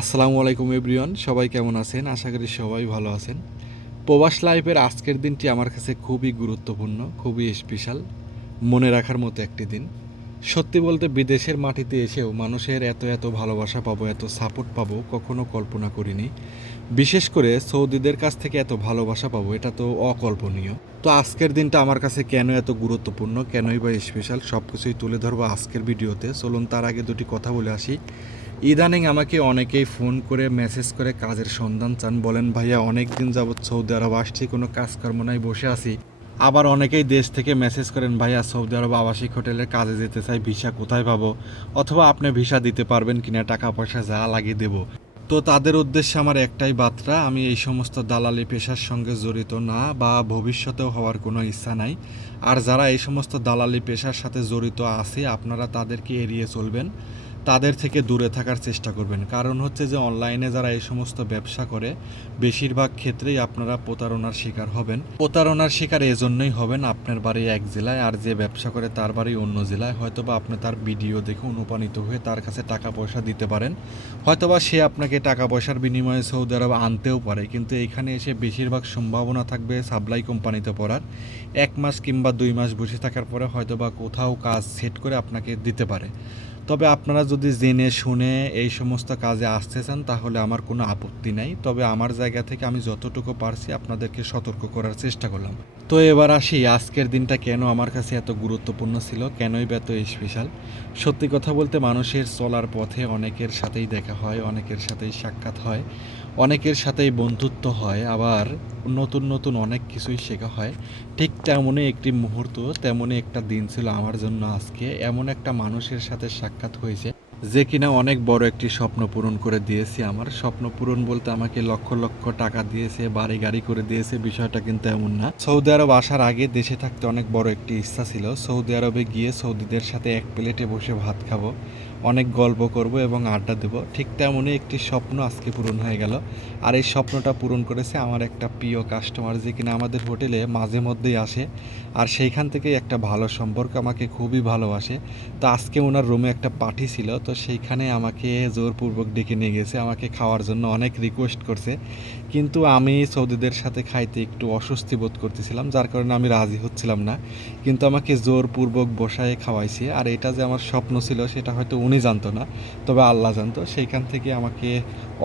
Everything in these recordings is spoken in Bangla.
আসসালামু আলাইকুম এভরিওয়ান, সবাই কেমন আছেন? আশা করি সবাই ভালো আছেন। প্রবাস লাইফের আজকের দিনটি আমার কাছে খুবই গুরুত্বপূর্ণ, খুবই স্পেশাল, মনে রাখার মতো একটি দিন। সত্যি বলতে বিদেশের মাটিতে এসেও মানুষের এত এত ভালোবাসা পাবো, এত সাপোর্ট পাবো কখনো কল্পনা করিনি। বিশেষ করে সৌদিদের কাছ থেকে এত ভালোবাসা পাবো, এটা তো অকল্পনীয়। তো আজকের দিনটা আমার কাছে কেন এত গুরুত্বপূর্ণ, কেনই বা স্পেশাল, সব কিছুই তুলে ধরবো আজকের ভিডিওতে। চলুন তার আগে দুটি কথা বলে আসি। ইদানিং আমাকে অনেকেই ফোন করে মেসেজ করে কাজের সন্ধান চান, বলেন ভাইয়া অনেক দিন যাবৎ সৌদি আরব আসছি, কোনো কাজকর্ম নাই, বসে আছি। আবার অনেকেই দেশ থেকে মেসেজ করেন, ভাইয়া সৌদি আরব আবাসিক হোটেলের কাজে যেতে চাই, ভিসা কোথায় পাবো, অথবা আপনি ভিসা দিতে পারবেন কিনা, টাকা পয়সা যা লাগে দেবো। তো তাদের উদ্দেশ্যে আমার একটাই বার্তা, আমি এই সমস্ত দালালি পেশার সঙ্গে জড়িত না, বা ভবিষ্যতেও হওয়ার কোনো ইচ্ছা নাই। আর যারা এই সমস্ত দালালি পেশার সাথে জড়িত আছে, আপনারা তাদেরকে এড়িয়ে চলবেন, তাদের থেকে দূরে থাকার চেষ্টা করবেন। কারণ হচ্ছে যে অনলাইনে যারা এই সমস্ত ব্যবসা করে, বেশিরভাগ ক্ষেত্রেই আপনারা প্রতারণার শিকার হবেন। প্রতারণার শিকার এজন্যই হবেন, আপনার বাড়ি এক জেলায় আর যে ব্যবসা করে তার বাড়ি অন্য জেলায়। হয়তোবা আপনি তার ভিডিও দেখে অনুপ্রাণিত হয়ে তার কাছে টাকা পয়সা দিতে পারেন, হয়তোবা সে আপনাকে টাকা পয়সার বিনিময়ে সৌদি আরব আনতেও পারে, কিন্তু এখানে এসে বেশিরভাগ সম্ভাবনা থাকবে সাপ্লাই কোম্পানিতে পড়ার। 1 মাস কিংবা 2 মাস বসে থাকার পরে হয়তোবা কোথাও কাজ সেট করে আপনাকে দিতে পারে। তবে আপনারা যদি জেনে শুনে এই সমস্ত কাজে আসতে চান তাহলে আমার কোনো আপত্তি নাই, তবে আমার জায়গা থেকে আমি যতটুকু পারছি আপনাদেরকে সতর্ক করার চেষ্টা করলাম। তো এবার আসি আজকের দিনটা কেন আমার কাছে এত গুরুত্বপূর্ণ ছিল, কেনই বা এত স্পেশাল। সত্যি কথা বলতে মানুষের চলার পথে অনেকের সাথেই দেখা হয়, অনেকের সাথেই সাক্ষাৎ হয়, অনেকের সাথেই বন্ধুত্ব হয়, আবার নতুন নতুন অনেক কিছুই শেখা হয়। ঠিক তেমনই একটি মুহূর্ত, তেমনই একটা দিন ছিল আমার জন্য আজকে। এমন একটা মানুষের সাথে সাক্ষাৎ হয়েছে যে কিনা অনেক বড় একটি স্বপ্ন পূরণ করে দিয়েছে। আমার স্বপ্ন পূরণ বলতে আমাকে লক্ষ লক্ষ টাকা দিয়েছে, বাড়ি গাড়ি করে দিয়েছে, বিষয়টা কিন্তু এমন না। সৌদি আরব আসার আগে দেশে থাকতে অনেক বড় একটি ইচ্ছা ছিল, সৌদি আরবে গিয়ে সৌদিদের সাথে এক প্লেটে বসে ভাত খাবো, অনেক গল্প করব এবং আড্ডা দেব। ঠিক তেমনই একটি স্বপ্ন আজকে পূরণ হয়ে গেল। আর এই স্বপ্নটা পূরণ করেছে আমার একটা প্রিয় কাস্টমার, যে কিনা আমাদের হোটেলে মাঝে মধ্যেই আসে, আর সেইখান থেকে একটা ভালো সম্পর্ক, আমাকে খুবই ভালোবাসে। তো আজকে ওনার রুমে একটা পার্টি ছিল, তো সেইখানে আমাকে জোরপূর্বক ডেকে নিয়ে গেছে, আমাকে খাওয়ার জন্য অনেক রিকোয়েস্ট করছে, কিন্তু আমি সৌদিদের সাথে খাইতে একটু অস্বস্তি বোধ করতেছিলাম, যার কারণে আমি রাজি হচ্ছিলাম না। কিন্তু আমাকে জোরপূর্বক বসায় খাওয়াইছে। আর এটা যে আমার স্বপ্ন ছিল সেটা হয়তো উনি জানতো না, তবে আল্লাহ জানতো। সেইখান থেকে আমাকে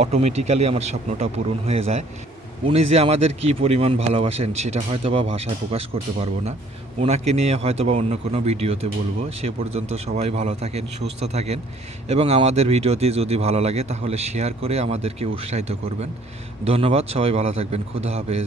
অটোমেটিক্যালি আমার স্বপ্নটা পূরণ হয়ে যায়। উনি যে আমাদের কী পরিমাণ ভালোবাসেন সেটা হয়তো বা ভাষায় প্রকাশ করতে পারবো না। ওনাকে নিয়ে হয়তো বা অন্য কোনো ভিডিওতে বলবো। সে পর্যন্ত সবাই ভালো থাকেন, সুস্থ থাকেন, এবং আমাদের ভিডিওটি যদি ভালো লাগে তাহলে শেয়ার করে আমাদেরকে উৎসাহিত করবেন। ধন্যবাদ, সবাই ভালো থাকবেন। খুদা হাফেজ।